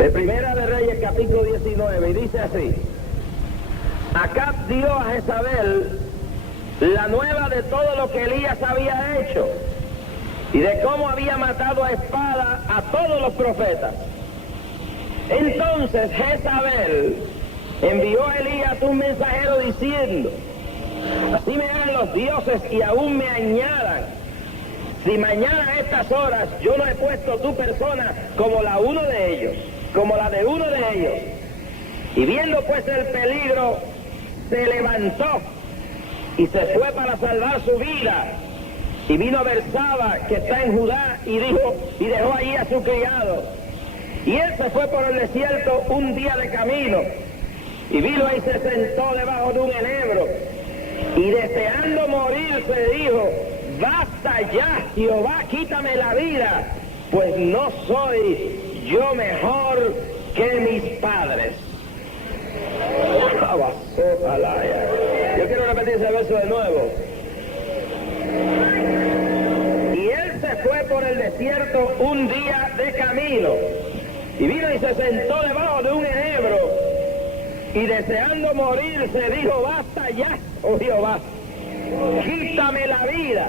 De Primera de Reyes, capítulo 19, y dice así: Acab dio a Jezabel la nueva de todo lo que Elías había hecho y de cómo había matado a espada a todos los profetas. Entonces Jezabel envió a Elías un mensajero diciendo: así me hagan los dioses y aún me añadan, si mañana a estas horas yo no he puesto tu persona como la de uno de ellos. Y viendo pues el peligro, se levantó y se fue para salvar su vida, y vino a Bersaba, que está en Judá, y dejó allí a su criado. Y él se fue por el desierto un día de camino, y vino y se sentó debajo de un enebro, y deseando morirse dijo: basta ya, Jehová, quítame la vida, pues no soy yo mejor que mis padres. Yo quiero repetir ese verso de nuevo. Y él se fue por el desierto un día de camino, y vino y se sentó debajo de un enebro, y deseando morirse dijo: basta ya, oh Jehová, quítame la vida,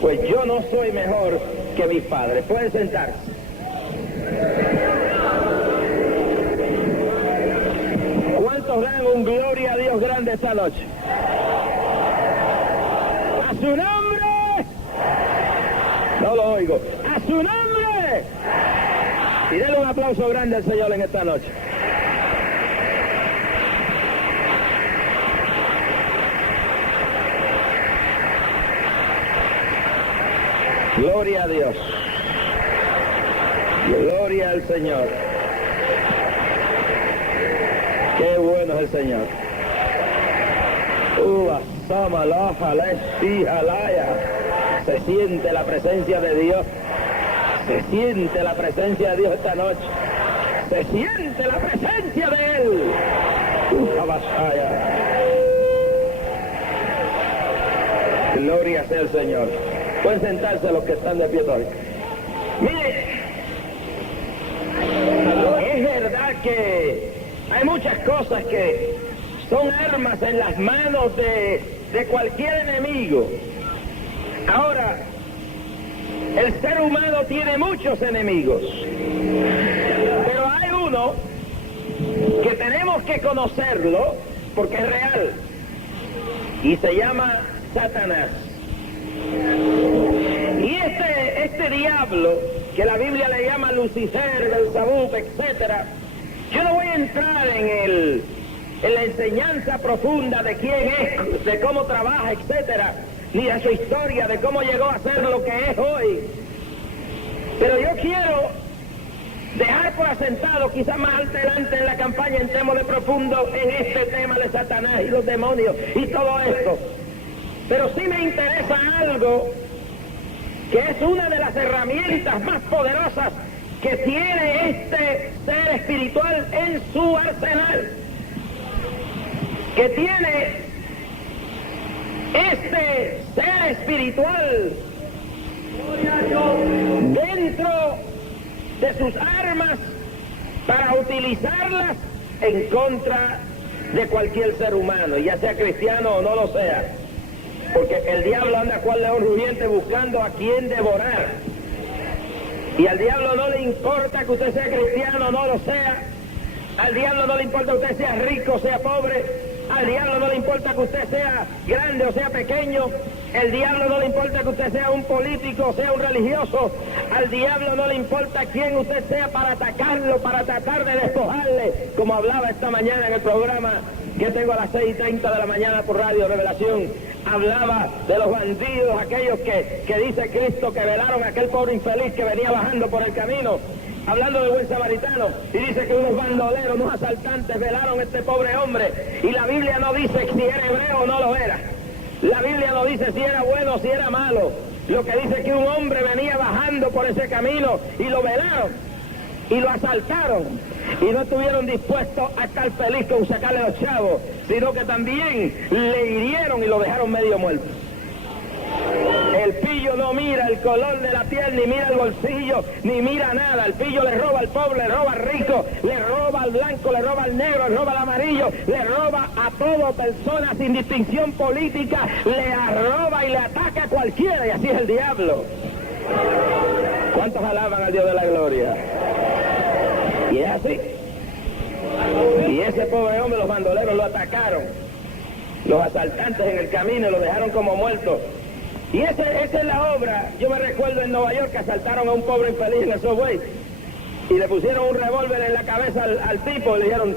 pues yo no soy mejor que mis padres. Pueden sentarse. ¿Cuántos dan un gloria a Dios grande esta noche? ¡A su nombre! No lo oigo. ¡A su nombre! Y denle un aplauso grande al Señor en esta noche. Gloria a Dios. Gloria al Señor. Qué bueno es el Señor. Se siente la presencia de Dios. Se siente la presencia de Dios esta noche. Se siente la presencia de Él. Gloria sea el Señor. Pueden sentarse los que están de pie todavía. Mire, es verdad que hay muchas cosas que son armas en las manos de cualquier enemigo. Ahora, el ser humano tiene muchos enemigos, pero hay uno que tenemos que conocerlo porque es real, y se llama Satanás. Y este diablo, que la Biblia le llama Lucifer, Belzebub, etcétera, yo no voy a entrar en la enseñanza profunda de quién es, de cómo trabaja, etcétera, ni de su historia, de cómo llegó a ser lo que es hoy. Pero yo quiero dejar por asentado, quizás más adelante en la campaña entremos de profundo en este tema de Satanás y los demonios y todo esto. Pero sí me interesa algo que es una de las herramientas más poderosas que tiene este ser espiritual en su arsenal, que tiene este ser espiritual dentro de sus armas para utilizarlas en contra de cualquier ser humano, ya sea cristiano o no lo sea, porque el diablo anda cual león rugiente buscando a quien devorar. Y al diablo no le importa que usted sea cristiano o no lo sea. Al diablo no le importa que usted sea rico o sea pobre. Al diablo no le importa que usted sea grande o sea pequeño. El diablo no le importa que usted sea un político o sea un religioso. Al diablo no le importa quién usted sea para atacarlo, para tratar de despojarle, como hablaba esta mañana en el programa que tengo a las 6:30 de la mañana por Radio Revelación. Hablaba de los bandidos, aquellos que dice Cristo que velaron a aquel pobre infeliz que venía bajando por el camino, hablando del buen samaritano, y dice que unos bandoleros, unos asaltantes velaron a este pobre hombre, y la Biblia no dice si era hebreo o no lo era. La Biblia no dice si era bueno o si era malo. Lo que dice es que un hombre venía bajando por ese camino y lo velaron y lo asaltaron, y no estuvieron dispuestos a estar feliz con sacarle los chavos, sino que también le hirieron y lo dejaron medio muerto. El pillo pillo no mira el color de la piel, ni mira el bolsillo, ni mira nada. El pillo le roba al pobre, le roba al rico, le roba al blanco, le roba al negro, le roba al amarillo, le roba a toda persona sin distinción política, le arroba y le ataca a cualquiera, y así es el diablo. ¿Cuántos alaban al Dios de la gloria? Y es así. Y ese pobre hombre, los bandoleros lo atacaron, los asaltantes en el camino, lo dejaron como muerto. Y esa es la obra. Yo me recuerdo en Nueva York que asaltaron a un pobre infeliz en el subway y le pusieron un revólver en la cabeza al tipo y le dijeron,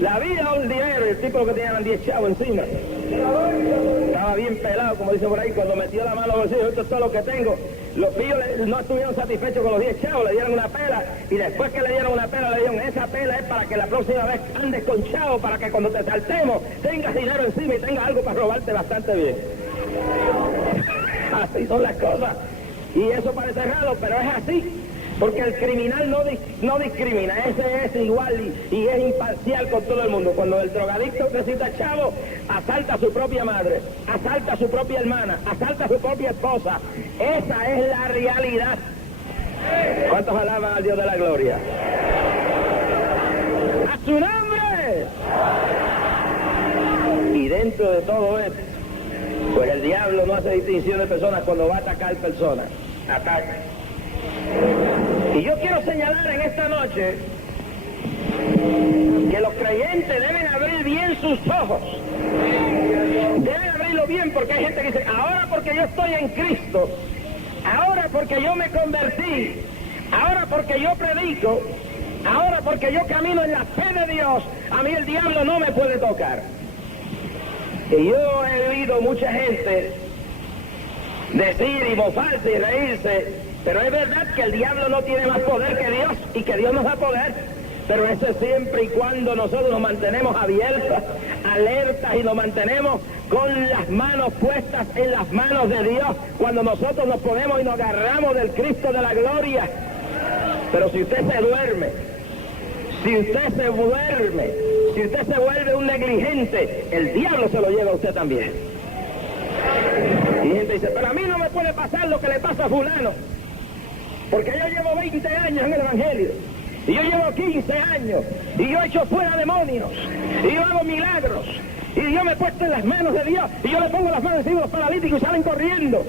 la vida o el dinero, y el tipo lo que tenía eran 10 chavos encima. Estaba bien pelado, como dice por ahí, cuando metió la mano al bolsillo, esto es todo lo que tengo. Los pillos no estuvieron satisfechos con los 10 chavos, le dieron una pela, y después que le dieron una pela, le dieron, esa pela es para que la próxima vez andes con chavos, para que cuando te saltemos tengas dinero encima y tengas algo para robarte bastante bien. Así son las cosas. Y eso parece raro, pero es así. Porque el criminal no discrimina, ese es igual y es imparcial con todo el mundo. Cuando el drogadicto necesita chavo, asalta a su propia madre, asalta a su propia hermana, asalta a su propia esposa. Esa es la realidad. ¿Cuántos alaban al Dios de la gloria? ¡A su nombre! Y dentro de todo esto, pues el diablo no hace distinción de personas cuando va a atacar personas. Ataca. Y yo quiero señalar en esta noche que los creyentes deben abrir bien sus ojos. Deben abrirlo bien, porque hay gente que dice, ahora porque yo estoy en Cristo, ahora porque yo me convertí, ahora porque yo predico, ahora porque yo camino en la fe de Dios, a mí el diablo no me puede tocar. Y yo he oído mucha gente decir y mofarse y reírse, pero es verdad que el diablo no tiene más poder que Dios y que Dios nos da poder, pero eso es siempre y cuando nosotros nos mantenemos abiertos, alertas y nos mantenemos con las manos puestas en las manos de Dios, cuando nosotros nos ponemos y nos agarramos del Cristo de la gloria. Pero si usted se duerme, si usted se vuelve un negligente, el diablo se lo lleva a usted también. Y gente dice, pero a mí no me puede pasar lo que le pasa a fulano, porque yo llevo 20 años en el Evangelio, y yo llevo 15 años, y yo echo fuera demonios, y yo hago milagros, y yo me he puesto en las manos de Dios, y yo le pongo las manos encima de los paralíticos y salen corriendo,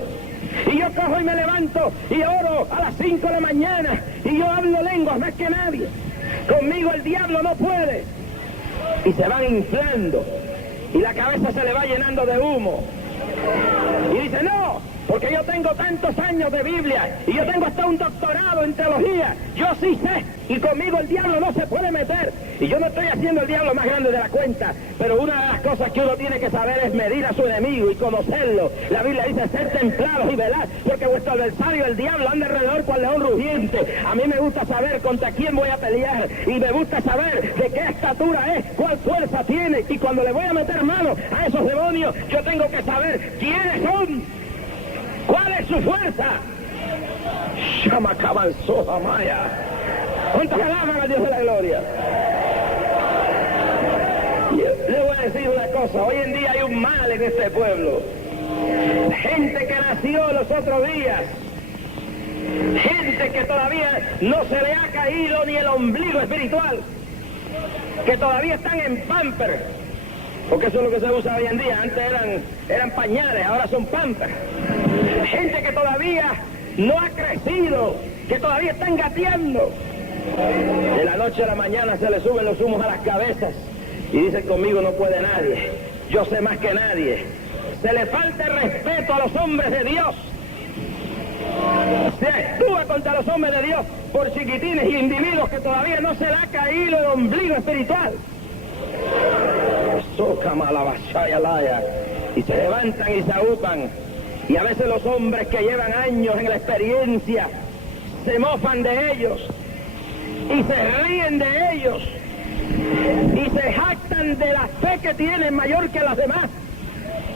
y yo cojo y me levanto, y oro a las 5 de la mañana, y yo hablo lenguas más que nadie. Conmigo el diablo no puede. Y se van inflando, y la cabeza se le va llenando de humo. Y dice, no, porque yo tengo tantos años de Biblia, y yo tengo hasta un doctorado en teología, yo sí sé, y conmigo el diablo no se puede meter. Y yo no estoy haciendo el diablo más grande de la cuenta, pero una de las cosas que uno tiene que saber es medir a su enemigo y conocerlo. La Biblia dice, ser templados y velad, porque vuestro adversario, el diablo, anda alrededor cual león rugiente. A mí me gusta saber contra quién voy a pelear, y me gusta saber de qué estatura es, cuál fuerza tiene, y cuando le voy a meter mano a esos demonios, yo tengo que saber quiénes son, cuál es su fuerza. Shama Cabanzoja Maya. ¿Cuántos alaban a Dios de la gloria? Le voy a decir una cosa, hoy en día hay un mal en este pueblo. Gente que nació los otros días, gente que todavía no se le ha caído ni el ombligo espiritual, que todavía están en pamper, porque eso es lo que se usa hoy en día. Antes eran pañales, ahora son pamper. Gente que todavía no ha crecido, que todavía están gateando. De la noche a la mañana se le suben los humos a las cabezas y dicen, conmigo no puede nadie, yo sé más que nadie. Se le falta el respeto a los hombres de Dios, se actúa contra los hombres de Dios por chiquitines y individuos que todavía no se le ha caído el ombligo espiritual. Y se levantan y se aúpan, y a veces los hombres que llevan años en la experiencia se mofan de ellos y se ríen de ellos y se jactan de la fe que tienen mayor que las demás,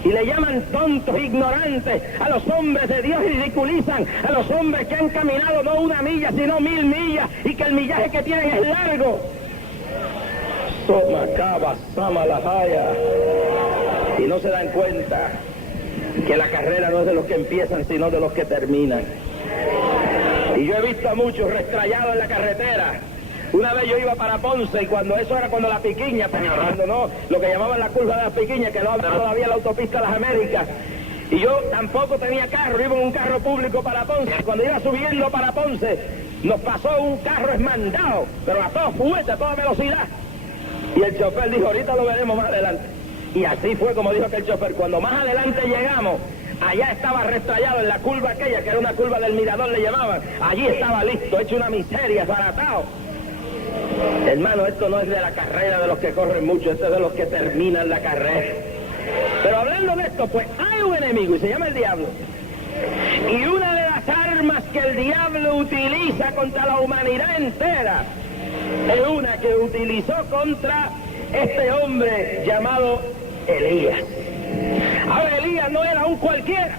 y le llaman tontos, ignorantes a los hombres de Dios, y ridiculizan a los hombres que han caminado no 1 milla sino 1000 millas, y que el millaje que tienen es largo. Y no se dan cuenta que la carrera no es de los que empiezan, sino de los que terminan. Y yo he visto a muchos restrayados en la carretera. Una vez yo iba para Ponce, y cuando la Piquiña, cuando no, lo que llamaban la curva de las Piquiñas, que no había todavía la autopista de las Américas, y yo tampoco tenía carro, iba en un carro público para Ponce. Cuando iba subiendo para Ponce, nos pasó un carro esmandado, pero a todo fuerte, a toda velocidad. Y el chofer dijo, ahorita lo veremos más adelante. Y así fue como dijo aquel chofer. Cuando más adelante llegamos, allá estaba restrayado en la curva aquella, que era una curva del Mirador, le llamaban. Allí estaba listo, hecho una miseria, desbaratado. Hermano, esto no es de la carrera de los que corren mucho, esto es de los que terminan la carrera. Pero hablando de esto, pues hay un enemigo y se llama el diablo. Y una de las armas que el diablo utiliza contra la humanidad entera es una que utilizó contra este hombre llamado Elías. Ahora, Elías no era un cualquiera.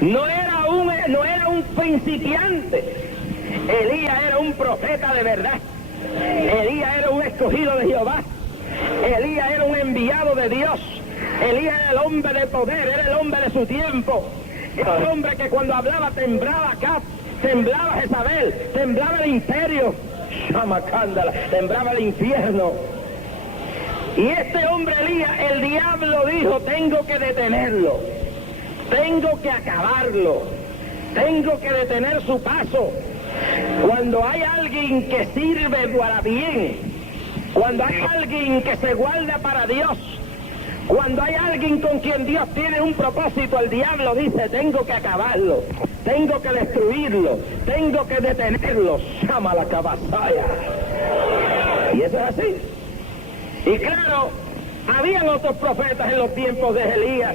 No era un principiante. Elías era un profeta de verdad. Elías era un escogido de Jehová. Elías era un enviado de Dios. Elías era el hombre de poder, era el hombre de su tiempo. Era el hombre que cuando hablaba temblaba Acab, temblaba Jezabel, temblaba el imperio, Shamacándala, temblaba el infierno. Y este hombre Elías, el diablo dijo, tengo que detenerlo, tengo que acabarlo, tengo que detener su paso. Cuando hay alguien que sirve para bien, cuando hay alguien que se guarda para Dios, cuando hay alguien con quien Dios tiene un propósito, el diablo dice, tengo que acabarlo, tengo que destruirlo, tengo que detenerlo. Llama la cabazaya. Y eso es así. Y claro, habían otros profetas en los tiempos de Elías,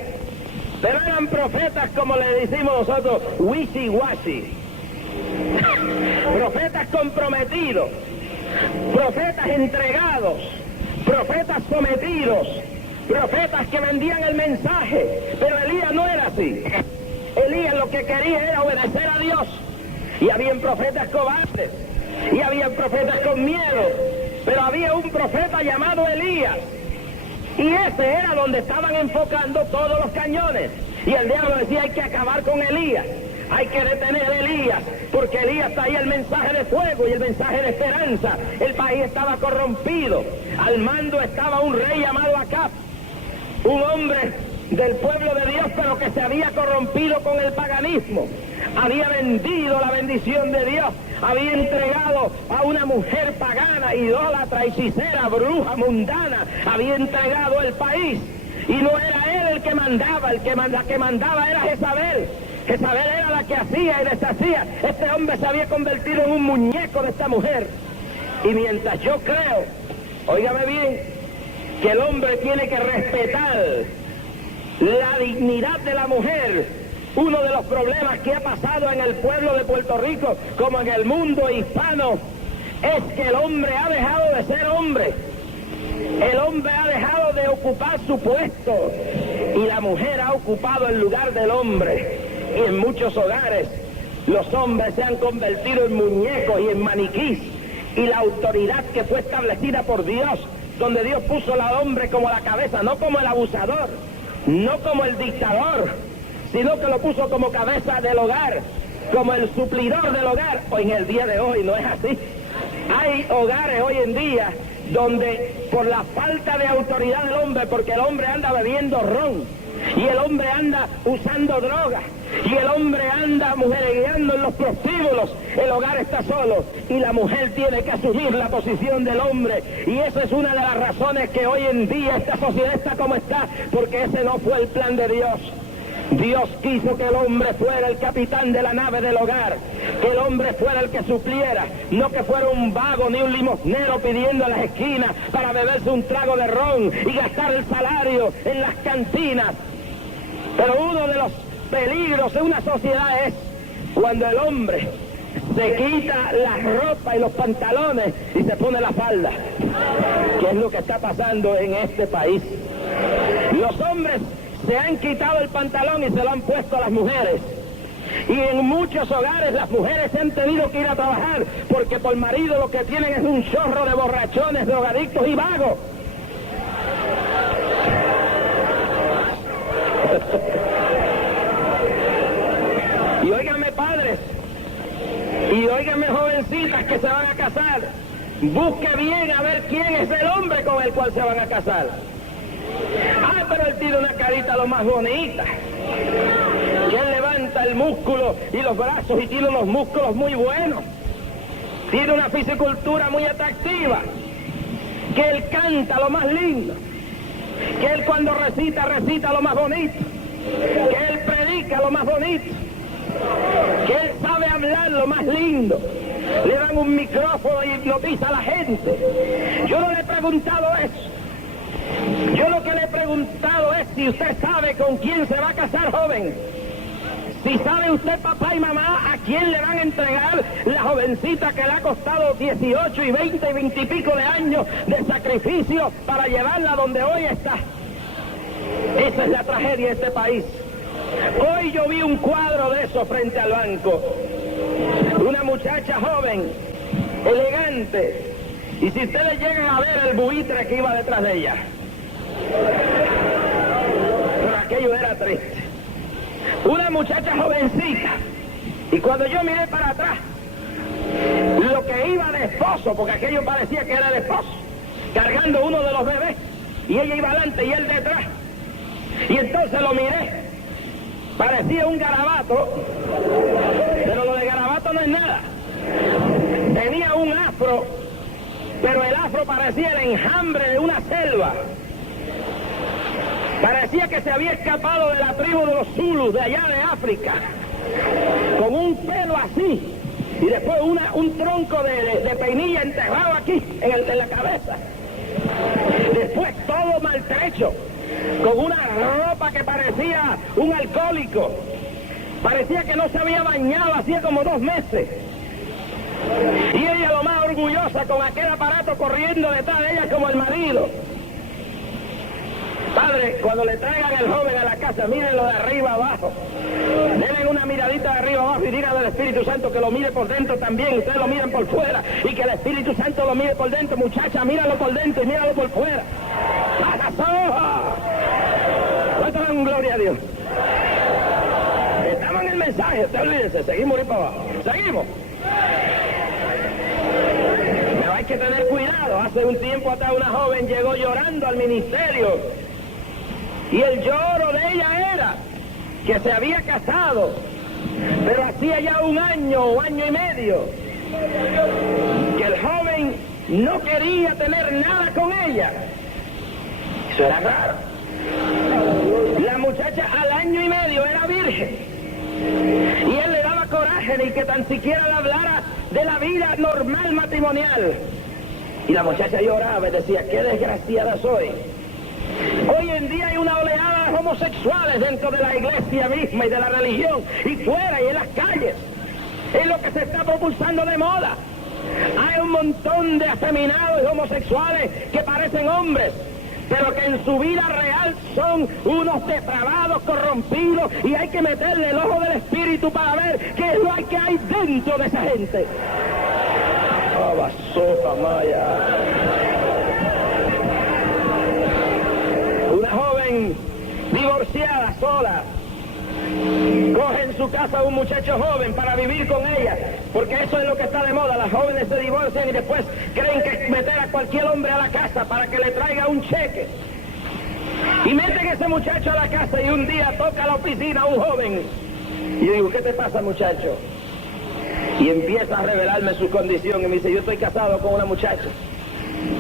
pero eran profetas, como le decimos nosotros, wishy-washy. Profetas comprometidos, profetas entregados, profetas sometidos, profetas que vendían el mensaje. Pero Elías no era así. Elías lo que quería era obedecer a Dios. Y habían profetas cobardes, y habían profetas con miedo, pero había un profeta llamado Elías, y ese era donde estaban enfocando todos los cañones. Y el diablo decía, hay que acabar con Elías, hay que detener a Elías, porque Elías traía el mensaje de fuego y el mensaje de esperanza. El país estaba corrompido, al mando estaba un rey llamado Acab, un hombre del pueblo de Dios, pero que se había corrompido con el paganismo, había vendido la bendición de Dios, había entregado a una mujer pagana, idólatra, hechicera, bruja, mundana, había entregado el país. Y no era él el que mandaba, la que mandaba era Jezabel. Jezabel era la que hacía y deshacía. Este hombre se había convertido en un muñeco de esta mujer. Y mientras yo creo, óigame bien, que el hombre tiene que respetar la dignidad de la mujer, uno de los problemas que ha pasado en el pueblo de Puerto Rico, como en el mundo hispano, es que el hombre ha dejado de ser hombre. El hombre ha dejado de ocupar su puesto y la mujer ha ocupado el lugar del hombre. Y en muchos hogares los hombres se han convertido en muñecos y en maniquís, y la autoridad que fue establecida por Dios, donde Dios puso al hombre como la cabeza, no como el abusador, no como el dictador, sino que lo puso como cabeza del hogar, como el suplidor del hogar. Hoy en el día de hoy no es así. Hay hogares hoy en día donde por la falta de autoridad del hombre, porque el hombre anda bebiendo ron, y el hombre anda usando drogas, y el hombre anda mujeregueando en los prostíbulos, el hogar está solo y la mujer tiene que asumir la posición del hombre. Y esa es una de las razones que hoy en día esta sociedad está como está, porque ese no fue el plan de Dios. Dios quiso que el hombre fuera el capitán de la nave del hogar, que el hombre fuera el que supliera, no que fuera un vago ni un limosnero pidiendo a las esquinas para beberse un trago de ron y gastar el salario en las cantinas. Pero uno de los peligros de una sociedad es cuando el hombre se quita la ropa y los pantalones y se pone la falda, que es lo que está pasando en este país. Los hombres se han quitado el pantalón y se lo han puesto a las mujeres. Y en muchos hogares las mujeres se han tenido que ir a trabajar porque por marido lo que tienen es un chorro de borrachones, drogadictos y vagos. Y óiganme padres, y óiganme jovencitas que se van a casar, busque bien a ver quién es el hombre con el cual se van a casar. Ah, pero él tiene una carita lo más bonita, que él levanta el músculo y los brazos y tiene unos músculos muy buenos, tiene una fisicultura muy atractiva, que él canta lo más lindo, que él cuando recita lo más bonito, que él predica lo más bonito, que él sabe hablar lo más lindo, le dan un micrófono y hipnotiza a la gente. Yo no le he preguntado eso. Yo lo que le he preguntado es si usted sabe con quién se va a casar, joven. Si sabe usted, papá y mamá, a quién le van a entregar la jovencita que le ha costado 18 y 20 y 20 y pico de años de sacrificio para llevarla donde hoy está. Esa es la tragedia de este país. Hoy yo vi un cuadro de eso frente al banco. Una muchacha joven, elegante, y si ustedes llegan a ver el buitre que iba detrás de ella, pero aquello era triste. Una muchacha jovencita, y cuando yo miré para atrás, lo que iba de esposo, porque aquello parecía que era el esposo, cargando uno de los bebés, y ella iba adelante y él detrás, y entonces lo miré, parecía un garabato, pero lo de garabato no es nada. Tenía un afro, pero el afro parecía el enjambre de una selva. Parecía que se había escapado de la tribu de los Zulus, de allá de África, con un pelo así, y después un tronco de peinilla enterrado aquí, en la cabeza. Después todo maltrecho, con una ropa que parecía un alcohólico. Parecía que no se había bañado hacía como 2 meses. Y ella lo más orgullosa con aquel aparato corriendo detrás de ella como el marido. Padre, cuando le traigan el joven a la casa, mírenlo de arriba abajo. Denle una miradita de arriba abajo y digan al Espíritu Santo que lo mire por dentro también. Ustedes lo miren por fuera y que el Espíritu Santo lo mire por dentro. Muchacha, míralo por dentro y míralo por fuera. ¡Baja soja! ¿Cuánto dan gloria a Dios? Estamos en el mensaje, usted olvídese, seguimos ahí para abajo. Seguimos. Pero hay que tener cuidado. Hace un tiempo atrás una joven llegó llorando al ministerio. Y el lloro de ella era que se había casado, pero hacía ya 1 año o año y medio, que el joven no quería tener nada con ella. Eso era raro. La muchacha al año y medio era virgen. Y él le daba coraje ni que tan siquiera le hablara de la vida normal matrimonial. Y la muchacha lloraba y decía, qué desgraciada soy. Hoy en día hay una oleada de homosexuales dentro de la iglesia misma y de la religión, y fuera y en las calles. Es lo que se está propulsando de moda. Hay un montón de afeminados y homosexuales que parecen hombres, pero que en su vida real son unos depravados, corrompidos, y hay que meterle el ojo del espíritu para ver qué es lo que hay dentro de esa gente. ¡Ah, basura, Maya! Una joven divorciada, sola, coge en su casa a un muchacho joven para vivir con ella, porque eso es lo que está de moda. Las jóvenes se divorcian y después creen que meter a cualquier hombre a la casa para que le traiga un cheque. Y meten a ese muchacho a la casa y un día toca a la oficina a un joven. Y yo digo, ¿qué te pasa, muchacho? Y empieza a revelarme su condición y me dice, yo estoy casado con una muchacha.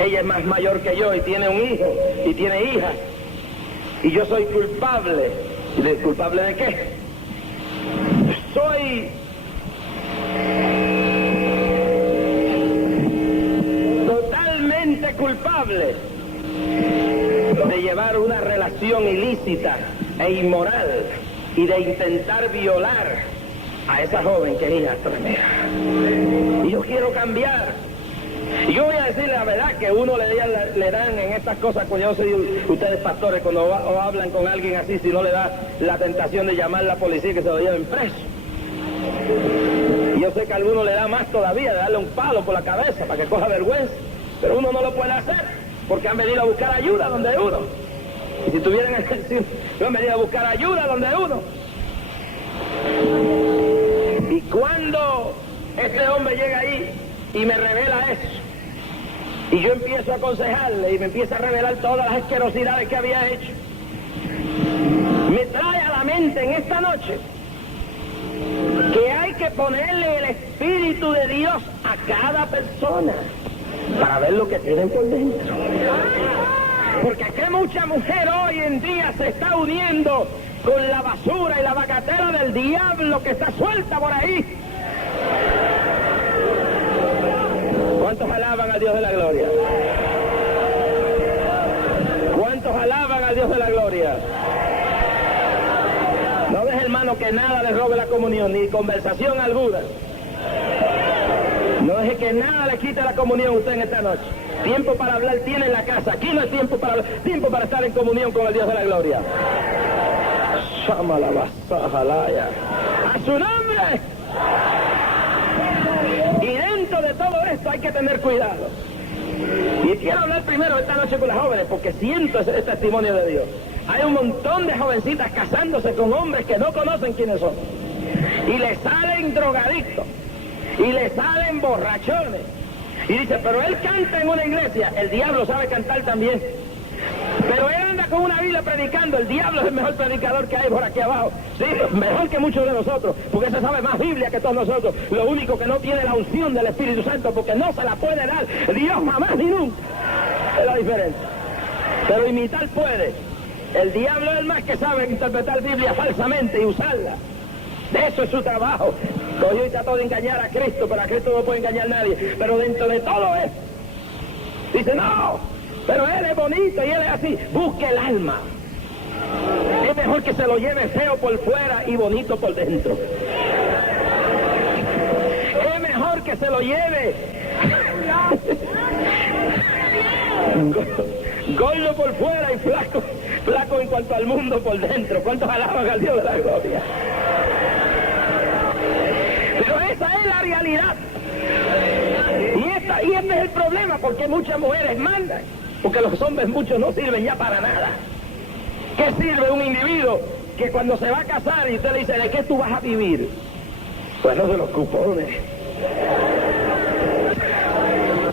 Ella es más mayor que yo y tiene un hijo y tiene hijas. Y yo soy culpable. ¿Y de culpable de qué? Soy totalmente culpable de llevar una relación ilícita e inmoral y de intentar violar a esa joven que es hijastra mía. Y yo quiero cambiar. Y yo voy a decir la verdad que uno le dan en estas cosas, cuando yo no sé ustedes pastores, cuando o hablan con alguien así, si no le da la tentación de llamar a la policía y que se lo lleven preso. Y yo sé que a alguno le da más todavía, de darle un palo por la cabeza para que coja vergüenza, pero uno no lo puede hacer porque han venido a buscar ayuda donde uno. Y si tuvieran que decir, yo me iba a buscar ayuda donde uno. Y cuando este hombre llega ahí y me revela eso, y yo empiezo a aconsejarle y me empieza a revelar todas las asquerosidades que había hecho, me trae a la mente en esta noche que hay que ponerle el Espíritu de Dios a cada persona para ver lo que tienen por dentro. Porque que mucha mujer hoy en día se está uniendo con la basura y la bagatela del diablo que está suelta por ahí. ¿Cuántos alaban al Dios de la gloria? ¿Cuántos alaban al Dios de la gloria? No deje, hermano, que nada le robe la comunión, ni conversación alguna. No deje que nada le quite la comunión a usted en esta noche. Tiempo para hablar tiene en la casa. Aquí no hay tiempo para hablar, tiempo para estar en comunión con el Dios de la gloria. A su nombre. Y dentro de todo esto hay que tener cuidado. Y quiero hablar primero esta noche con las jóvenes, porque siento ese testimonio de Dios. Hay un montón de jovencitas casándose con hombres que no conocen quiénes son. Y le salen drogadictos. Y le salen borrachones. Y dice, pero él canta en una iglesia. El diablo sabe cantar también. Pero él anda con una Biblia predicando. El diablo es el mejor predicador que hay por aquí abajo. Sí, mejor que muchos de nosotros. Porque se sabe más Biblia que todos nosotros. Lo único que no tiene la unción del Espíritu Santo, porque no se la puede dar Dios jamás ni nunca. Es la diferencia. Pero imitar puede. El diablo es el más que sabe interpretar Biblia falsamente y usarla. De eso es su trabajo. Cogió y trató de engañar a Cristo, pero a Cristo no puede engañar a nadie. Pero dentro de todo eso, dice, no, pero él es bonito y él es así. Busque el alma. Es mejor que se lo lleve feo por fuera y bonito por dentro. Es mejor que se lo lleve gordo por fuera y flaco en cuanto al mundo por dentro. ¿Cuántos alaban al Dios de la gloria? Pero esa es la realidad. Y este es el problema, porque muchas mujeres mandan, porque los hombres muchos no sirven ya para nada. ¿Qué sirve un individuo que cuando se va a casar y usted le dice, ¿de qué tú vas a vivir? Bueno, de los cupones.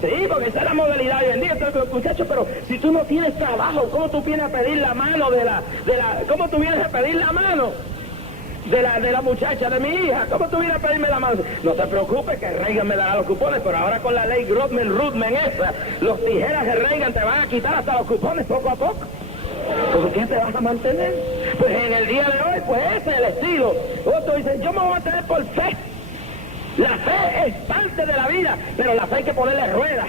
Sí, porque esa es la modalidad hoy en día. Entonces, muchachos, pero si tú no tienes trabajo, ¿cómo tú vienes a pedir la mano ¿cómo tú vienes a pedir la mano de la muchacha, de mi hija? ¿Cómo tú vienes a pedirme la mano? No te preocupes, que Reagan me dará los cupones, pero ahora con la ley Rudman esa, los tijeras de Reagan te van a quitar hasta los cupones poco a poco. ¿Por qué te vas a mantener? Pues en el día de hoy, pues ese es el estilo. Otro dice, yo me voy a mantener por fe. La fe es parte de la vida, pero la fe hay que ponerle ruedas.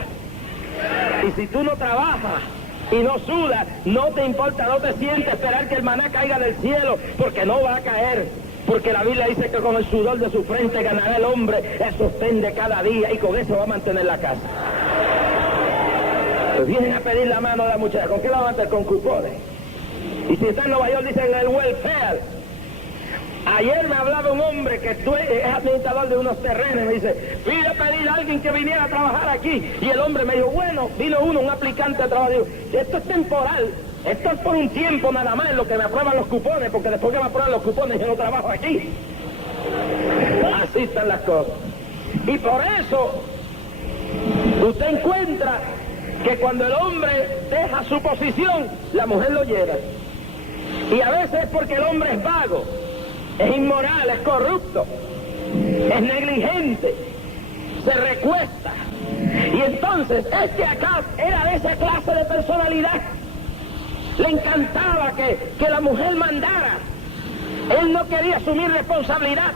Y si tú no trabajas y no sudas, no te importa, no te sientes esperar que el maná caiga del cielo, porque no va a caer. Porque la Biblia dice que con el sudor de su frente ganará el hombre el sostén de cada día, y con eso va a mantener la casa. Pues vienen a pedir la mano de la muchacha. ¿Con qué la van a mantener? Con cupones. Y si está en Nueva York, dicen el welfare. Ayer me hablaba un hombre que es administrador de unos terrenos y me dice, fui a pedir a alguien que viniera a trabajar aquí. Y el hombre me dijo, bueno, vino un aplicante a trabajar. Digo, esto es temporal, esto es por un tiempo nada más en lo que me aprueban los cupones, porque después que me aprueban los cupones yo no trabajo aquí. Así están las cosas. Y por eso usted encuentra que cuando el hombre deja su posición, la mujer lo lleva. Y a veces es porque el hombre es vago, es inmoral, es corrupto, es negligente, se recuesta. Y entonces este acá era de esa clase de personalidad. Le encantaba que la mujer mandara. Él no quería asumir responsabilidad.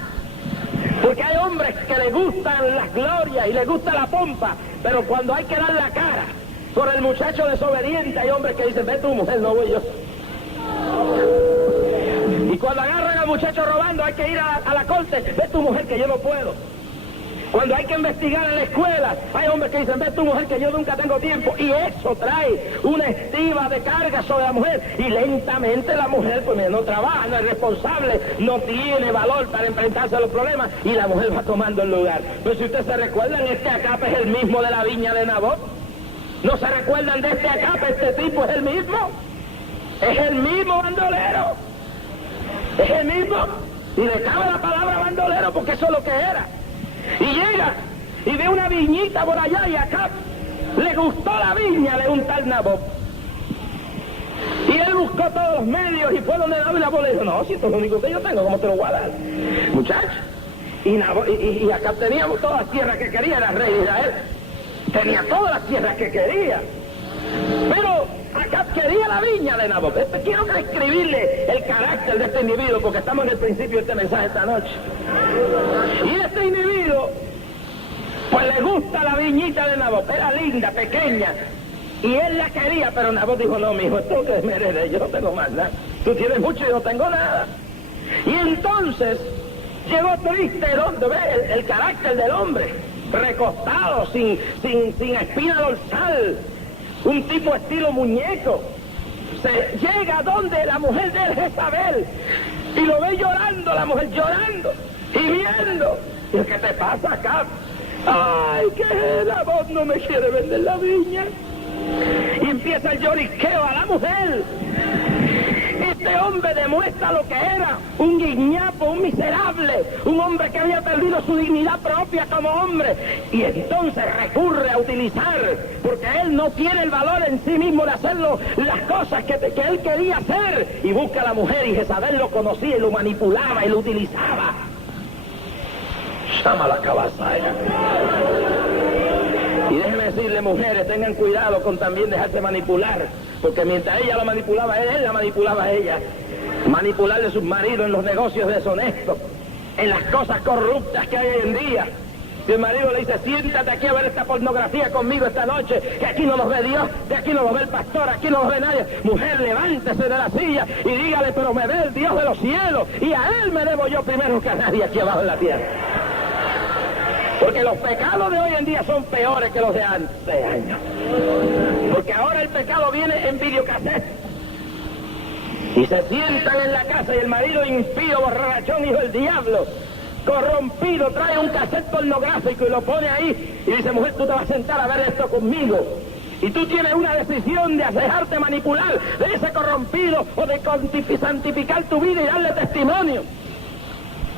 Porque hay hombres que le gustan las glorias y le gusta la pompa, pero cuando hay que dar la cara por el muchacho desobediente, hay hombres que dicen, ve tu mujer, no voy yo. Y cuando agarran al muchacho robando, hay que ir a la corte, ve tu mujer que yo no puedo. Cuando hay que investigar en la escuela, hay hombres que dicen, ve tu mujer que yo nunca tengo tiempo. Y eso trae una estiva de carga sobre la mujer. Y lentamente la mujer, pues no trabaja, no es responsable, no tiene valor para enfrentarse a los problemas. Y la mujer va tomando el lugar. Pero si ustedes se recuerdan, este Acape es el mismo de la viña de Nabot. ¿No se recuerdan de este Acape? Este tipo es el mismo. Es el mismo bandolero. Es el mismo. Y le cabe la palabra bandolero porque eso es lo que era. Y llega y ve una viñita por allá y acá le gustó la viña de un tal Naboth. Y él buscó todos los medios y fue donde Naboth le dijo, no, si esto es lo único que yo tengo, ¿cómo te lo voy a dar? Muchacho. Y acá teníamos todas las tierras que quería, era rey de Israel. Tenía todas las tierras que quería. Pero acá quería la viña de Naboth. Quiero describirle el carácter de este individuo porque estamos en el principio de este mensaje esta noche. Y este individuo, pues le gusta la viñita de Naboth. Era linda, pequeña. Y él la quería, pero Naboth dijo, no, mijo, esto que me herede, yo no tengo más nada. Tú tienes mucho y yo no tengo nada. Y entonces llegó triste el carácter del hombre, recostado, sin espina dorsal, un tipo estilo muñeco. Se llega donde la mujer de él, Jezabel, y lo ve llorando, la mujer llorando y viendo. Y ¿qué te pasa acá? Ay, que Naboth no me quiere vender la viña. Y empieza el lloriqueo a la mujer. Este hombre demuestra lo que era, un guiñapo, un miserable, un hombre que había perdido su dignidad propia como hombre. Y entonces recurre a utilizar, porque él no tiene el valor en sí mismo de hacerlo, las cosas que él quería hacer. Y busca a la mujer y Jezabel lo conocía y lo manipulaba y lo utilizaba. Llama la cabazaya. Y déjenme decirle, mujeres, tengan cuidado con también dejarse manipular, porque mientras ella lo manipulaba a él la manipulaba a ella. Manipularle a sus maridos en los negocios deshonestos, en las cosas corruptas que hay hoy en día. Si el marido le dice, siéntate aquí a ver esta pornografía conmigo esta noche, que aquí no nos ve Dios, que aquí no nos ve el pastor, aquí no nos ve nadie. Mujer, levántese de la silla y dígale, pero me ve el Dios de los cielos, y a él me debo yo primero que a nadie aquí abajo en la tierra. Porque los pecados de hoy en día son peores que los de hace años. Porque ahora el pecado viene en videocassette. Y se sientan en la casa y el marido impío, borrachón, hijo del diablo, corrompido, trae un cassette pornográfico y lo pone ahí y dice, mujer, tú te vas a sentar a ver esto conmigo. Y tú tienes una decisión de dejarte manipular de ese corrompido o de santificar tu vida y darle testimonio.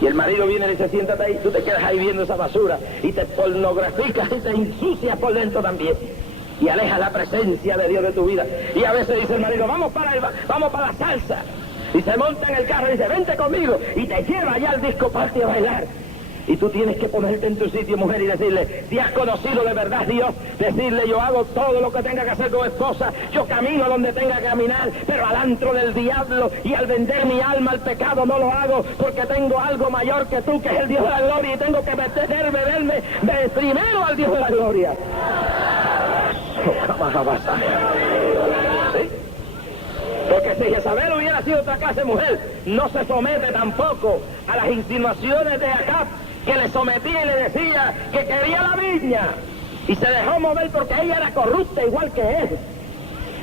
Y el marido viene y dice, siéntate ahí, tú te quedas ahí viendo esa basura y te pornograficas y te ensucias por dentro también. Y alejas la presencia de Dios de tu vida. Y a veces dice el marido, vamos para la salsa. Y se monta en el carro y dice, vente conmigo. Y te lleva allá al disco party a bailar. Y tú tienes que ponerte en tu sitio, mujer, y decirle, si has conocido de verdad Dios, decirle, yo hago todo lo que tenga que hacer como esposa, yo camino donde tenga que caminar, pero al antro del diablo y al vender mi alma al pecado no lo hago, porque tengo algo mayor que tú, que es el Dios de la gloria, y tengo que beberme primero al Dios de la gloria. ¿Sí? Porque si Jezabel hubiera sido otra clase de mujer, no se somete tampoco a las insinuaciones de Acab, que le sometía y le decía que quería la viña, y se dejó mover porque ella era corrupta igual que él.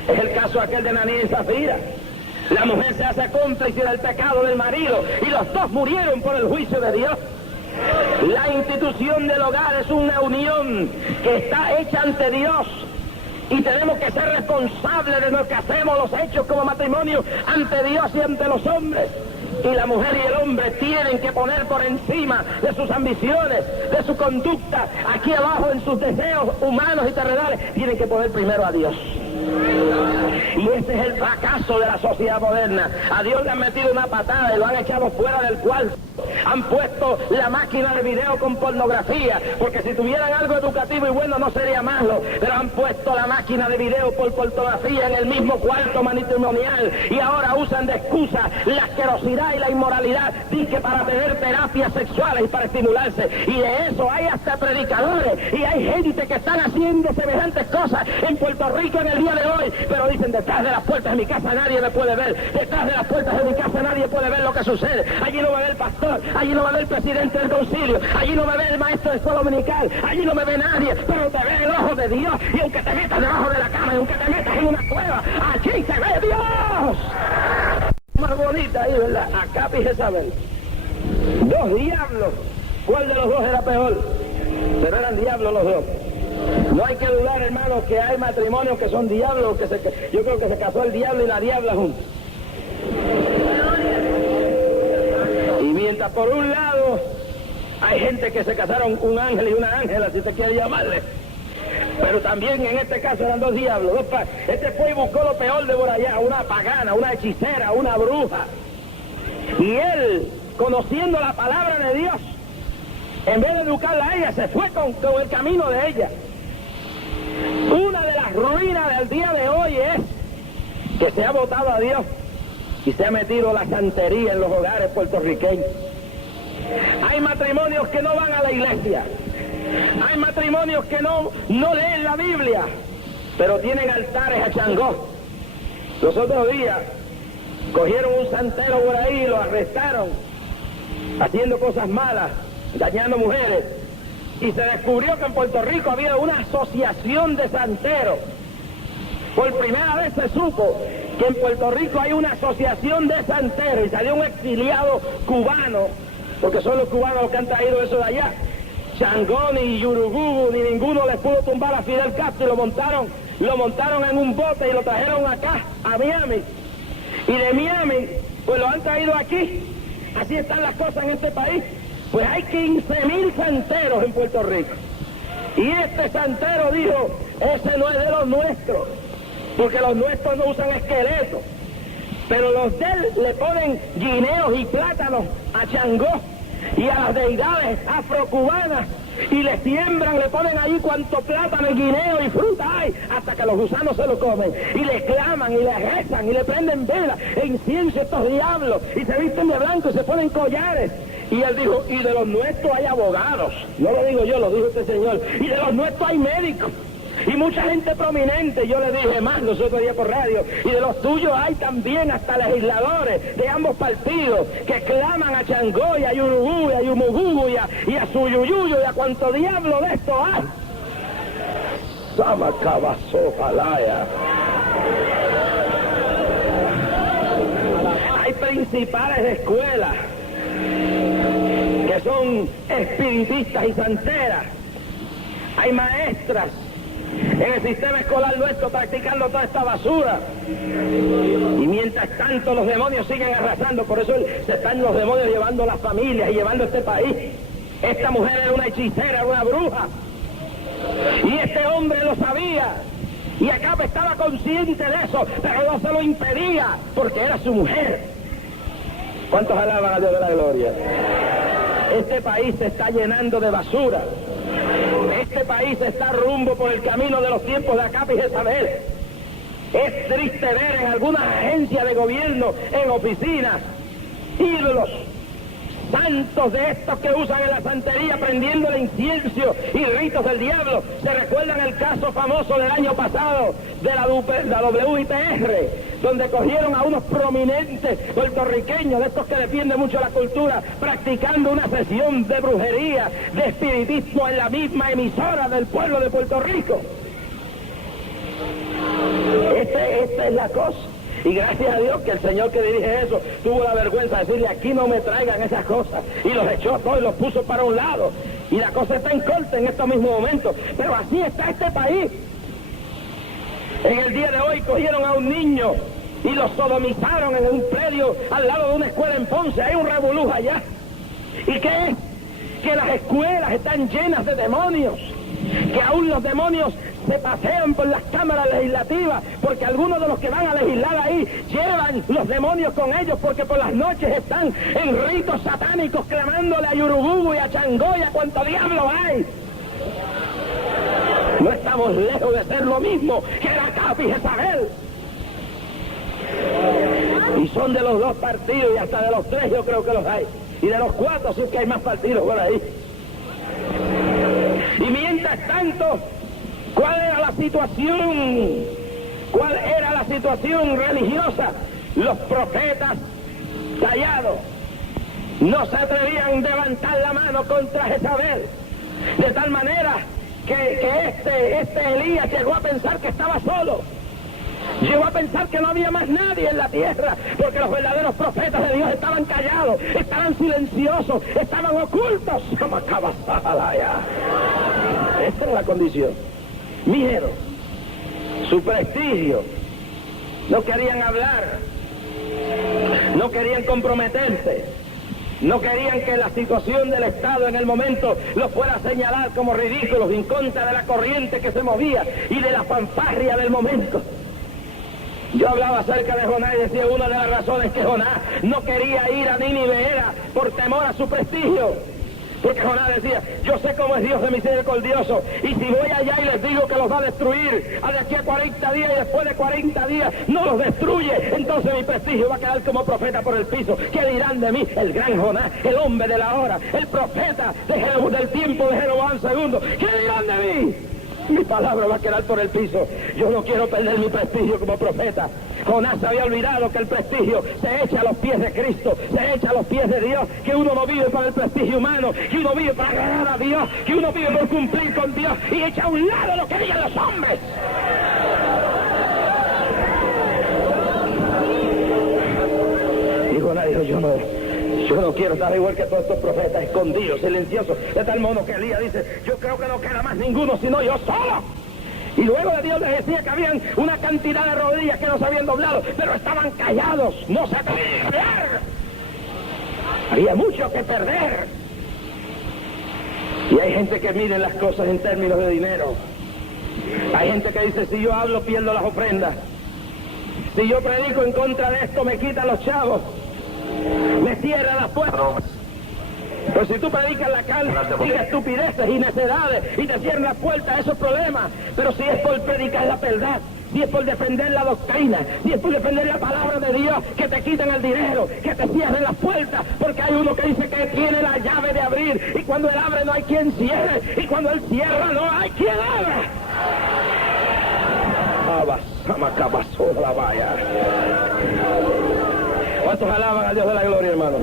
Es el caso aquel de Ananías y Zafira. La mujer se hace cómplice del pecado del marido y los dos murieron por el juicio de Dios. La institución del hogar es una unión que está hecha ante Dios. Y tenemos que ser responsables de lo que hacemos, los hechos como matrimonio, ante Dios y ante los hombres. Y la mujer y el hombre tienen que poner por encima de sus ambiciones, de su conducta, aquí abajo en sus deseos humanos y terrenales, tienen que poner primero a Dios. Y ese es el fracaso de la sociedad moderna. A Dios le han metido una patada y lo han echado fuera del cuarto. Han puesto la máquina de video con pornografía, porque si tuvieran algo educativo y bueno no sería malo, pero han puesto la máquina de video por pornografía en el mismo cuarto matrimonial y ahora usan de excusa la asquerosidad y la inmoralidad, dice, para tener terapias sexuales y para estimularse. Y de eso hay hasta predicadores y hay gente que están haciendo semejantes cosas en Puerto Rico en el día de hoy, pero dicen, detrás de las puertas de mi casa nadie me puede ver, detrás de las puertas de mi casa nadie puede ver lo que sucede, allí no me ve el pastor, allí no me ve el presidente del concilio, allí no me ve el maestro de escuela dominical, allí no me ve nadie, pero te ve el ojo de Dios, y aunque te metas debajo de la cama, y aunque te metas en una cueva, allí se ve Dios. Más bonita ahí, ¿verdad? Acab y Jezabel. Dos diablos. ¿Cuál de los dos era peor? Pero eran diablos los dos. No hay que dudar, hermanos, que hay matrimonios que son diablos, yo creo que se casó el diablo y la diabla juntos. Y mientras por un lado hay gente que se casaron un ángel y una ángela, si te quiere llamarle, pero también en este caso eran dos diablos. Este fue y buscó lo peor de por allá, una pagana, una hechicera, una bruja. Y él, conociendo la palabra de Dios, en vez de educarla a ella, se fue con el camino de ella. Una de las ruinas del día de hoy es que se ha votado a Dios y se ha metido la santería en los hogares puertorriqueños. Hay matrimonios que no van a la iglesia, hay matrimonios que no leen la Biblia, pero tienen altares a Changó. Los otros días cogieron un santero por ahí y lo arrestaron haciendo cosas malas, dañando mujeres, y se descubrió que en Puerto Rico había una asociación de santeros. Por primera vez se supo que en Puerto Rico hay una asociación de santeros, y salió un exiliado cubano, porque son los cubanos los que han traído eso de allá. Changó, ni Yurugubu, ni ninguno les pudo tumbar a Fidel Castro, y lo montaron en un bote y lo trajeron acá, a Miami. Y de Miami, pues lo han traído aquí. Así están las cosas en este país. Pues hay 15.000 santeros en Puerto Rico. Y este santero dijo, ese no es de los nuestros, porque los nuestros no usan esqueletos. Pero los de él le ponen guineos y plátanos a Changó y a las deidades afrocubanas, y le siembran, le ponen ahí cuanto plátano y guineo y fruta hay, hasta que los gusanos se lo comen, y le claman y le rezan y le prenden vela e incienso estos diablos, y se visten de blanco y se ponen collares. Y él dijo, y de los nuestros hay abogados, no lo digo yo, lo dijo este señor, y de los nuestros hay médicos y mucha gente prominente. Yo le dije más los otros días por radio, y de los tuyos hay también hasta legisladores de ambos partidos que claman a Changó y a Yurugú y a Yumugubu y a Suyuyuyo y a cuanto diablo de esto hay. Samacabazopalaya. Hay principales de escuelas que son espiritistas y santeras. Hay maestras en el sistema escolar nuestro practicando toda esta basura. Y mientras tanto los demonios siguen arrasando. Por eso se están los demonios llevando las familias y llevando este país. Esta mujer era una hechicera, era una bruja. Y este hombre lo sabía. Y Acabe estaba consciente de eso, pero no se lo impedía porque era su mujer. ¿Cuántos alaban a Dios de la gloria? Este país se está llenando de basura. Este país está rumbo por el camino de los tiempos de Acabe y Jezabel. Es triste ver en algunas agencias de gobierno, en oficinas, ídolos, santos de estos que usan en la santería prendiendo el incienso y ritos del diablo. ¿Se recuerdan el caso famoso del año pasado de la WIPR, donde cogieron a unos prominentes puertorriqueños, de estos que defienden mucho la cultura, practicando una sesión de brujería, de espiritismo en la misma emisora del pueblo de Puerto Rico? Esta es la cosa. Y gracias a Dios que el señor que dirige eso tuvo la vergüenza de decirle, aquí no me traigan esas cosas, y los echó todos y los puso para un lado, y la cosa está en corte en estos mismos momentos. Pero así está este país. En el día de hoy cogieron a un niño y lo sodomizaron en un predio al lado de una escuela en Ponce. Hay un revolú allá. ¿Y qué es? Que las escuelas están llenas de demonios, que aún los demonios se pasean por las cámaras legislativas, porque algunos de los que van a legislar ahí llevan los demonios con ellos, porque por las noches están en ritos satánicos clamándole a Yurugubu y a Changó y a cuanto diablo hay. No estamos lejos de ser lo mismo que era Acabe y Jezabel. Y son de los dos partidos, y hasta de los tres yo creo que los hay, y de los cuatro sí que hay más partidos por ahí. Y mientras tanto, ¿cuál era la situación? ¿Cuál era la situación religiosa? Los profetas callados no se atrevían a levantar la mano contra Jezabel, de tal manera que este Elías llegó a pensar que estaba solo. Llegó a pensar que no había más nadie en la tierra, porque los verdaderos profetas de Dios estaban callados, estaban silenciosos, estaban ocultos. Esa es la condición. miedo, su prestigio. No querían hablar, no querían comprometerse, no querían que la situación del Estado en el momento los fuera a señalar como ridículos en contra de la corriente que se movía y de la fanfarria del momento. Yo hablaba acerca de Jonás y decía, una de las razones que Jonás no quería ir a Nínive era por temor a su prestigio. Porque Jonás decía, yo sé cómo es Dios de misericordioso, y si voy allá y les digo que los va a destruir a de aquí a 40 días y después de 40 días no los destruye, entonces mi prestigio va a quedar como profeta por el piso. ¿Qué dirán de mí? El gran Jonás, el hombre de la hora, el profeta del tiempo de Jeroboam II. ¿Qué dirán de mí? Mi palabra va a quedar por el piso. Yo no quiero perder mi prestigio como profeta. Jonás había olvidado que el prestigio se echa a los pies de Cristo, se echa a los pies de Dios, que uno no vive para el prestigio humano, que uno vive para agradar a Dios, que uno vive por cumplir con Dios y echa a un lado lo que digan los hombres. Y Jonás dijo, yo no quiero estar igual que todos estos profetas, escondidos, silenciosos, de tal modo que Elías dice, yo creo que no queda más ninguno sino yo solo. Y luego de Dios les decía que habían una cantidad de rodillas que no se habían doblado, pero estaban callados, no se atrevían a hablar. Había mucho que perder. Y hay gente que mide las cosas en términos de dinero. Hay gente que dice, si yo hablo pierdo las ofrendas. Si yo predico en contra de esto me quitan los chavos. Me cierran las puertas. Pues si tú predicas la carne, digas estupideces y necedades y te cierran las puertas, eso es problema. Pero si es por predicar la verdad, si es por defender la doctrina, si es por defender la palabra de Dios, que te quitan el dinero, que te cierren las puertas, porque hay uno que dice que tiene la llave de abrir, y cuando él abre no hay quien cierre, y cuando él cierra no hay quien abra. La vaya. ¿Cuántos alaban al Dios de la gloria, hermano?